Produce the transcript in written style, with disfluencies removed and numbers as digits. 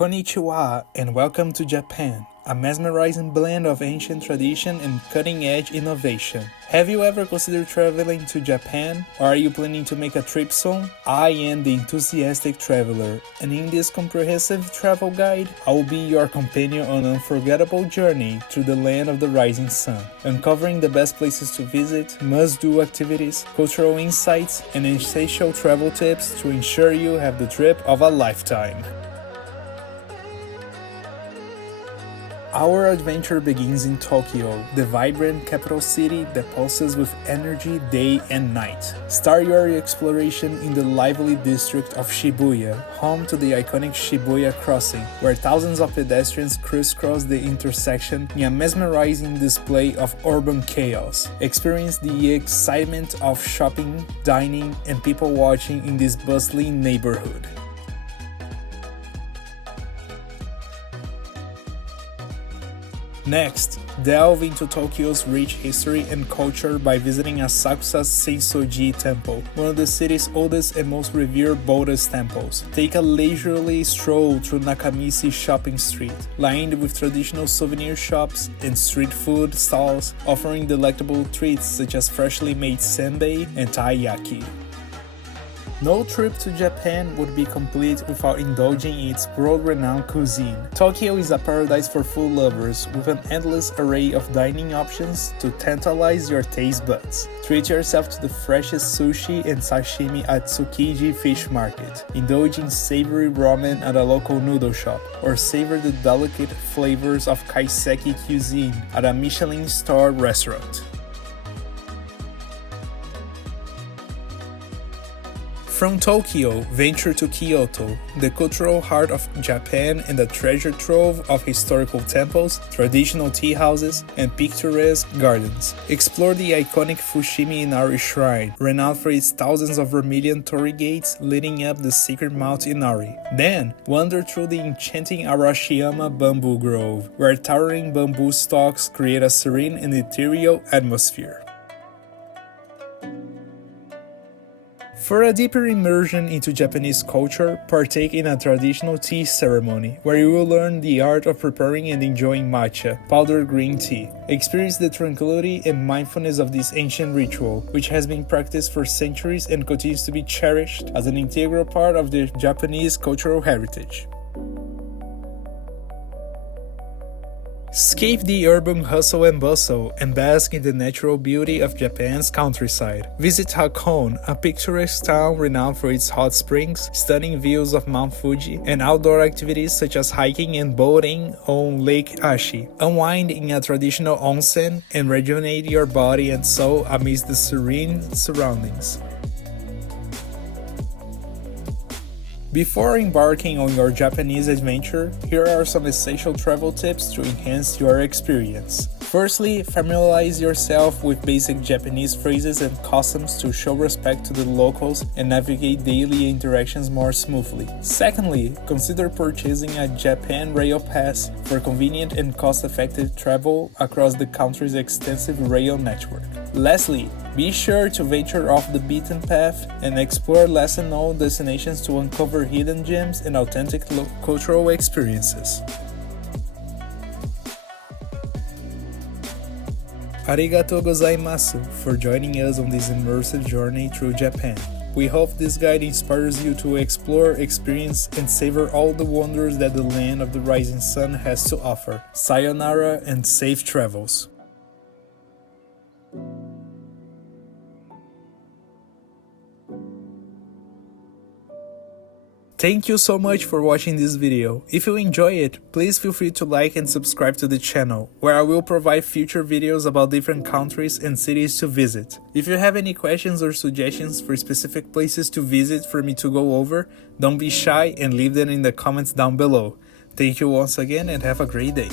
Konnichiwa and welcome to Japan, a mesmerizing blend of ancient tradition and cutting-edge innovation. Have you ever considered traveling to Japan, or are you planning to make a trip soon? I am the enthusiastic traveler, and in this comprehensive travel guide, I will be your companion on an unforgettable journey through the land of the rising sun, uncovering the best places to visit, must-do activities, cultural insights, and essential travel tips to ensure you have the trip of a lifetime. Our adventure begins in Tokyo, the vibrant capital city that pulses with energy day and night. Start your exploration in the lively district of Shibuya, home to the iconic Shibuya Crossing, where thousands of pedestrians crisscross the intersection in a mesmerizing display of urban chaos. Experience the excitement of shopping, dining, and people watching in this bustling neighborhood. Next, delve into Tokyo's rich history and culture by visiting Asakusa's Senso-ji Temple, one of the city's oldest and most revered Buddhist temples. Take a leisurely stroll through Nakamichi Shopping Street, lined with traditional souvenir shops and street food stalls offering delectable treats such as freshly made senbei and taiyaki. No trip to Japan would be complete without indulging in its world-renowned cuisine. Tokyo is a paradise for food lovers with an endless array of dining options to tantalize your taste buds. Treat yourself to the freshest sushi and sashimi at Tsukiji Fish Market. Indulge in savory ramen at a local noodle shop, or savor the delicate flavors of kaiseki cuisine at a Michelin-starred restaurant. From Tokyo, venture to Kyoto, the cultural heart of Japan and a treasure trove of historical temples, traditional tea houses, and picturesque gardens. Explore the iconic Fushimi Inari Shrine, renowned for its thousands of vermilion torii gates leading up the sacred Mount Inari. Then, wander through the enchanting Arashiyama Bamboo Grove, where towering bamboo stalks create a serene and ethereal atmosphere. For a deeper immersion into Japanese culture, partake in a traditional tea ceremony, where you will learn the art of preparing and enjoying matcha, powdered green tea. Experience the tranquility and mindfulness of this ancient ritual, which has been practiced for centuries and continues to be cherished as an integral part of the Japanese cultural heritage. Escape the urban hustle and bustle and bask in the natural beauty of Japan's countryside. Visit Hakone, a picturesque town renowned for its hot springs, stunning views of Mount Fuji, and outdoor activities such as hiking and boating on Lake Ashi. Unwind in a traditional onsen and rejuvenate your body and soul amidst the serene surroundings. Before embarking on your Japanese adventure, here are some essential travel tips to enhance your experience. Firstly, familiarize yourself with basic Japanese phrases and customs to show respect to the locals and navigate daily interactions more smoothly. Secondly, consider purchasing a Japan Rail Pass for convenient and cost-effective travel across the country's extensive rail network. Lastly, be sure to venture off the beaten path and explore lesser-known destinations to uncover hidden gems and authentic cultural experiences. Arigatou gozaimasu for joining us on this immersive journey through Japan. We hope this guide inspires you to explore, experience, and savor all the wonders that the land of the rising sun has to offer. Sayonara and safe travels! Thank you so much for watching this video. If you enjoy it, please feel free to like and subscribe to the channel, where I will provide future videos about different countries and cities to visit. If you have any questions or suggestions for specific places to visit for me to go over, don't be shy and leave them in the comments down below. Thank you once again and have a great day.